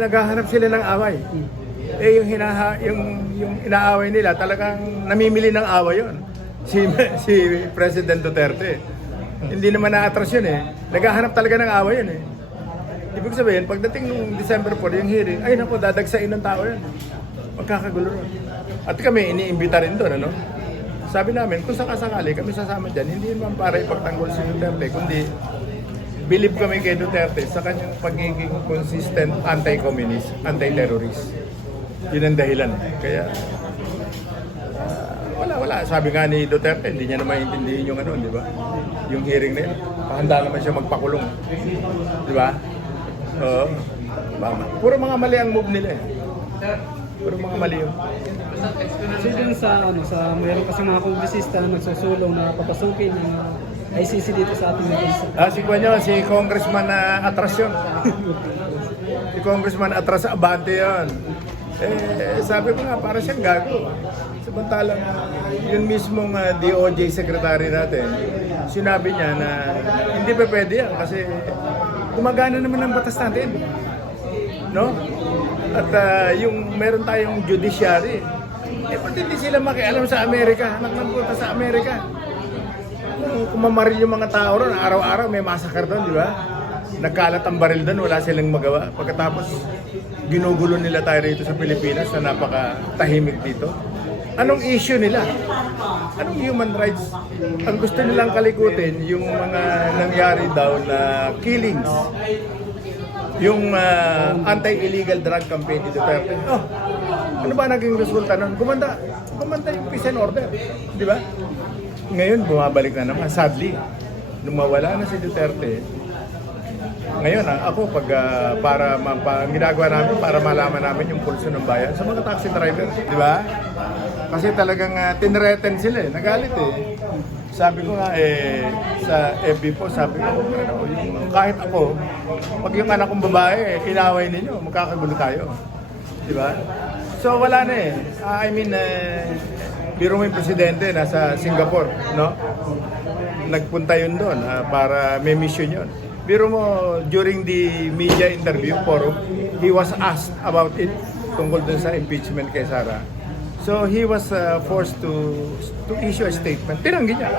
naghahanap sila ng away. Yung inaaway nila, talagang namimili ng away yon. Si President Duterte. Hindi naman na-atras yun eh. Naghahanap talaga ng away yun eh. Ibig sabihin, pagdating ng December 4, yung hearing, ay naku, dadagsain ng tao yan. Magkakagulo ron. At kami, iniimbita rin doon, ano? Sabi namin, kung sakasakali kami sasama dyan, hindi naman para ipagtanggol si Duterte, kundi believe kami kay Duterte sa kanyang pagiging consistent anti-communist, anti-terrorist. Yun ang dahilan. Kaya, wala. Sabi nga ni Duterte, hindi niya na maintindihin yung ano, di ba? Yung hearing na yun. Handa naman siya magpakulong. Di ba? Oo. Puro mga mali ang move nila eh. Puro mga mali yun. So dun sa mayroon kasi mga kongresista na nagsusulong na papasukin ng ICC dito sa ating bansa. Si Kwanyo, si Congressman Atras yun. Si Congressman Atras Abante yun. Sabi ko nga, para siyang gago. Samantalang yun mismong DOJ secretary natin, sinabi niya na hindi pa pwede yan kasi gumagana naman ang batas natin. No? At yung meron tayong judiciary, pati hindi sila makialam sa Amerika, anak ng puta sa Amerika. Kung mamaril yung mga tao ron, araw-araw may massacre doon, di ba? Nagkalat ang baril doon, wala silang magawa. Pagkatapos, ginugulo nila tayo rito sa Pilipinas na napaka-tahimik dito. Anong issue nila? Anong human rights? Ang gusto nilang kalikutin, yung mga nangyari daw na killings. Yung anti-illegal drug campaign ni Duterte. Ano ba naging resulta nun? Gumanda yung peace and order. Di ba? Ngayon, bumabalik na naman. Sadly, nung mawala na si Duterte, ngayon, ako, ang ginagawa namin para malaman namin yung pulso ng bayan sa mga taxi drivers, di ba? Kasi talagang tinreten sila eh, nagalit eh. Sabi ko nga sa FB po, sabi ko, kahit ako, pag yung anak kong babae, inaway ninyo, magkakagulo tayo. Di ba? So wala na eh. Biro mo yung presidente, nasa Singapore, no? Nagpunta yun doon para may mission yun. Biro mo, during the media interview forum, he was asked about it tungkol dun sa impeachment kay Sara. So he was forced to issue a statement. Tinanggi niya.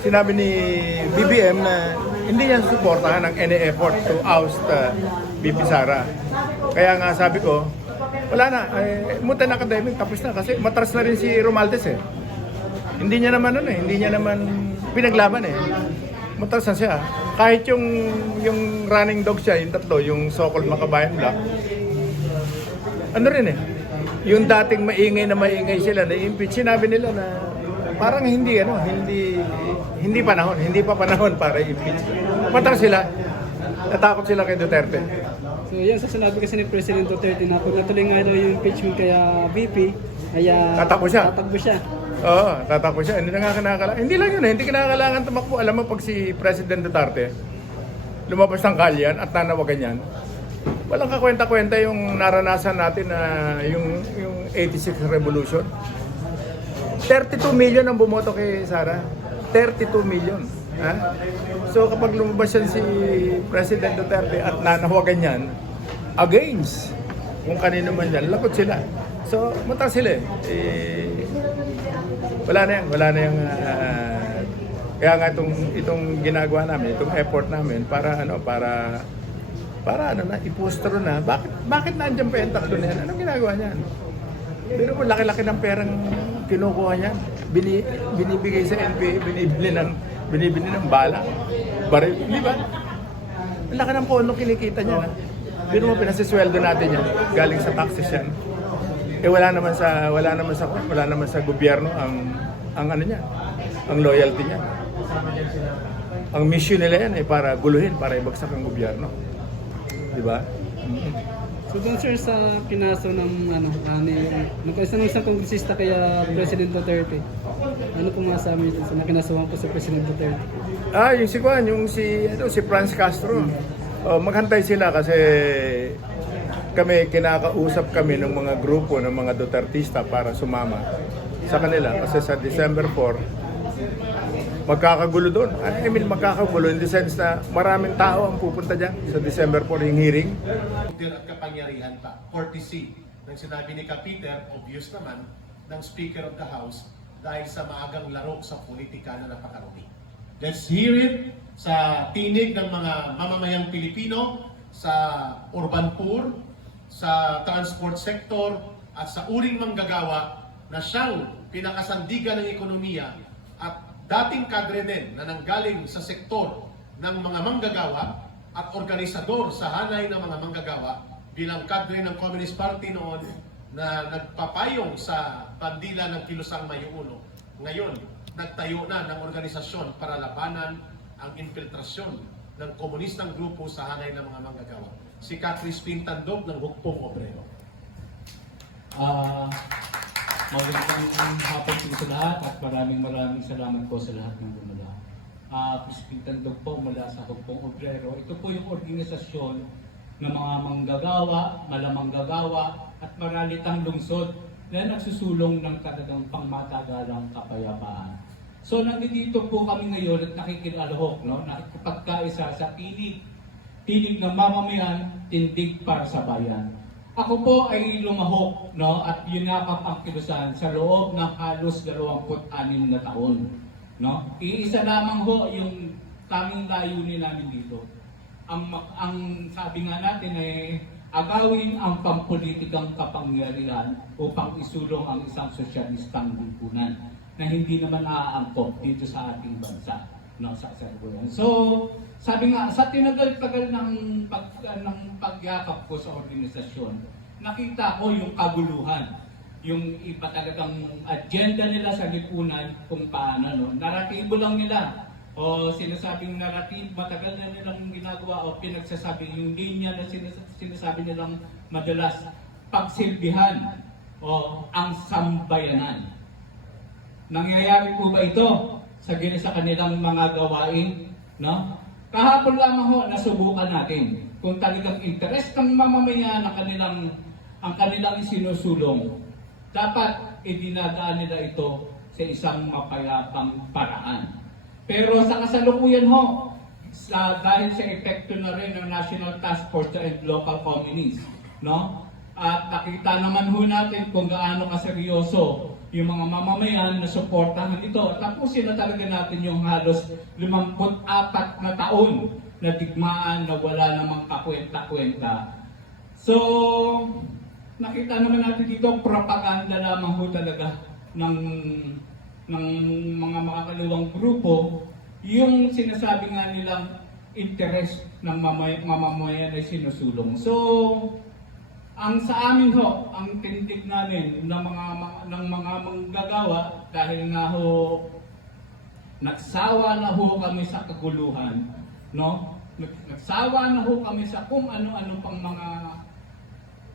Sinabi ni BBM na hindi niya suportahan ang any effort to oust BP Sara. Kaya nga sabi ko, wala na. Mutan academic, tapos na. Kasi matras na rin si Romualdez eh. Hindi niya naman pinaglaban eh. Matras na siya. Kahit yung running dog siya, yung tatlo, yung so-called Makabayan Black, ano rin eh. Yung dating maingay sila na impeach, sinabi nila na parang hindi pa panahon para impeach. Matras sila. Natakot sila kay Duterte. So yan, sa sinabi kasi ni President Duterte na pag natuloy nga daw yung impeachment kaya VP, tatakbo siya. Oo, tatakbo siya. Hindi na nga hindi lang yun eh. Hindi kinakailangan tumakbo. Alam mo, pag si President Duterte lumabas ng kalyan at nanawagan yan, walang kakwenta-kwenta yung naranasan natin na yung 86 Revolution. 32 million ang bumoto kay Sara. 32 million. Ha? So kapag lumabas yan si President Duterte at nanawagan yan against kung kanino man yan, lagot sila. So mataas sila wala na yung kaya nga itong ginagawa namin, itong effort namin para ipostro na. Bakit nandiyan pa yung takdo na yan? Anong ginagawa niyan? Pero laki-laki ng perang kinukuha niya. Binibigay sa NPA, binibili ng bala. Baril, di ba? Laki ng pondo kinikita niya. Pero mo pinasisweldo natin yan. Galing sa taxes yan. Wala naman sa gobyerno ang ano niya, ang loyalty niya. Ang mission nila yan ay para guluhin, para ibagsak ang gobyerno. Di ba? So doon sir sa kinaso ng isang kongresista kaya President Duterte, ano po masasabi niyo sa nakinasuhan po sa President Duterte? Si Franz Castro. Maghantay sila kasi kinakausap kami ng mga grupo ng mga Dutertista para sumama sa kanila kasi sa December 4 magkakagulo doon. I mean, magkakagulo in the sense na maraming tao ang pupunta dyan sa December 4 yung hearing. At kapangyarihan pa, courtesy ng sinabi ni Peter, obvious naman, ng Speaker of the House dahil sa maagang laro sa politika na napakarami. Let's hear it sa tinig ng mga mamamayang Pilipino sa urban poor, sa transport sector at sa uring manggagawa na siyang pinakasandigan ng ekonomiya at dating kadre din na nanggaling sa sektor ng mga manggagawa at organisador sa hanay ng mga manggagawa bilang kadre ng Communist Party noon na nagpapayong sa bandila ng Kilusang Mayuuno. Ngayon, nagtayo na ng organisasyon para labanan ang infiltrasyon ng komunistang grupo sa hanay ng mga manggagawa. Si Crispin Tandog ng Hukpong Obrero. Magandang hapon po sa lahat at maraming salamat po sa lahat ng dumala. Crispin Tandog po mula sa Hukpong Obrero. Ito po yung organisasyon ng mga manggagawa, malamanggagawa at maralitang lungsod na nagsusulong ng talagang pangmatagalang kapayapaan. So nandito po kami ngayon at nakikilalahok, no? Nakikipagkaisa sa tinig ng mamamayan, tindig para sa bayan. Ako po ay lumahok, no? At yunakap ang kilusan sa loob ng halos 26 na taon. No? Iisa lamang ho yung taming layunin namin dito. Ang sabi nga natin ay agawin ang pampolitikang kapangyarihan upang isulong ang isang sosyalistang lipunan na hindi naman naaangkop dito sa ating bansa, no, sa kasalukuyan. So, sabi nga, sa tinagal-tagal ng pagyakap ko sa organisasyon, nakita ko yung kaguluhan, yung iba talagang agenda nila sa lipunan kung paano, no, naratibo lang nila, o sinasabing narrative, matagal na nilang ginagawa o pinagsasabi yung linya na sinasabi nilang madalas pagsilbihan o ang sambayanan. Nangyayari po ba ito sa kanilang mga gawain? No? Kahapon lamang ho, nasubukan natin kung talagang interes ng mamamayan ang kanilang isinusulong. Dapat idinadaan nila ito sa isang mapayapang paraan. Pero sa kasalukuyan ho, dahil sa epekto na rin ng National Task Force to End Local Communists, no? At nakita naman ho natin kung gaano kaseryoso yung mga mamamayan na suportahan ito. Tapusin na talaga natin yung halos 54 na taon na digmaan na wala namang kakwenta-kwenta. So, nakita naman natin dito, propaganda lamang ho talaga ng mga makakaliwang grupo, yung sinasabi nga nilang interest ng mamamayan ay sinusulong. So, ang sa amin ho, ang tindig namin ng mga manggagawa, dahil nga ho, nagsawa na ho kami sa kaguluhan, no? Nagsawa na ho kami sa kung ano-ano pang mga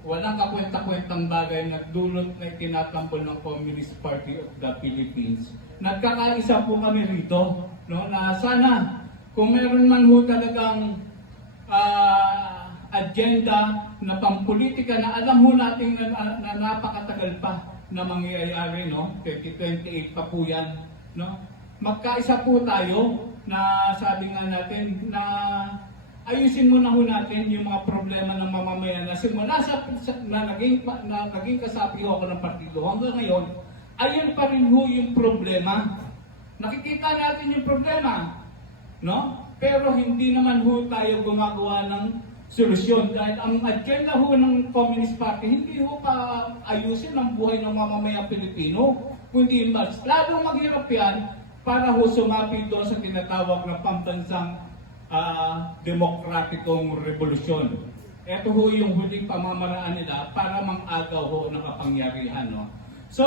walang kakwenta-kwentang bagay na dulot na itinatampol ng Communist Party of the Philippines. Nagkakaisa po kami rito, no, na sana kung meron man ho talagang agenda na pampolitika na alam ho natin na napakatagal pa na mangyayari, no? 2028 pa po yan, no? Magkaisa po tayo na sabi nga natin na ayusin muna ho natin yung mga problema ng mamamayan na simula na naging kasapi ho ako ng partido hanggang ngayon, ayun pa rin ho yung problema. Nakikita natin yung problema, no? Pero hindi naman ho tayo gumagawa ng solusyon dahil ang agenda ho ng Communist Party hindi ho pa ayusin ang buhay ng mamamayang Pilipino, kundi mas lalong maghirap yan para ho sumapit doon sa tinatawag na pambansang demokratikong revolusyon. Ito ho yung huling pamamaraan nila para mang-agaw ho ng kapangyarihan, no? So,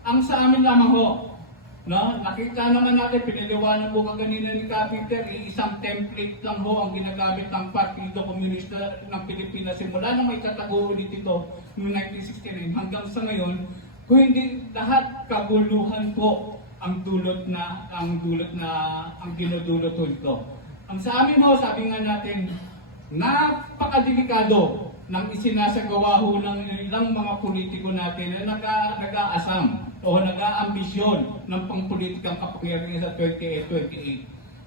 ang sa amin lamang ho, no? Nakita naman natin, piniliwanag po kanina ni Peter, isang template lang ho ang ginagamit ng Partido Komunista ng Pilipinas simula na may katagulit ito noong 1969 hanggang sa ngayon, kung hindi lahat kaguluhan po ang dinudulot ho ito. Ang sa amin ho, sabi nga natin, napakadelikado ng isinasagawa ho ng ilang mga politiko natin na nag-aasam o nag-aambisyon ng pangpolitikang kapangyarihan sa 28.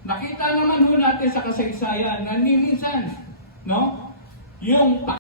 Nakita naman ho natin sa kasaysayan na minsan, no? Yung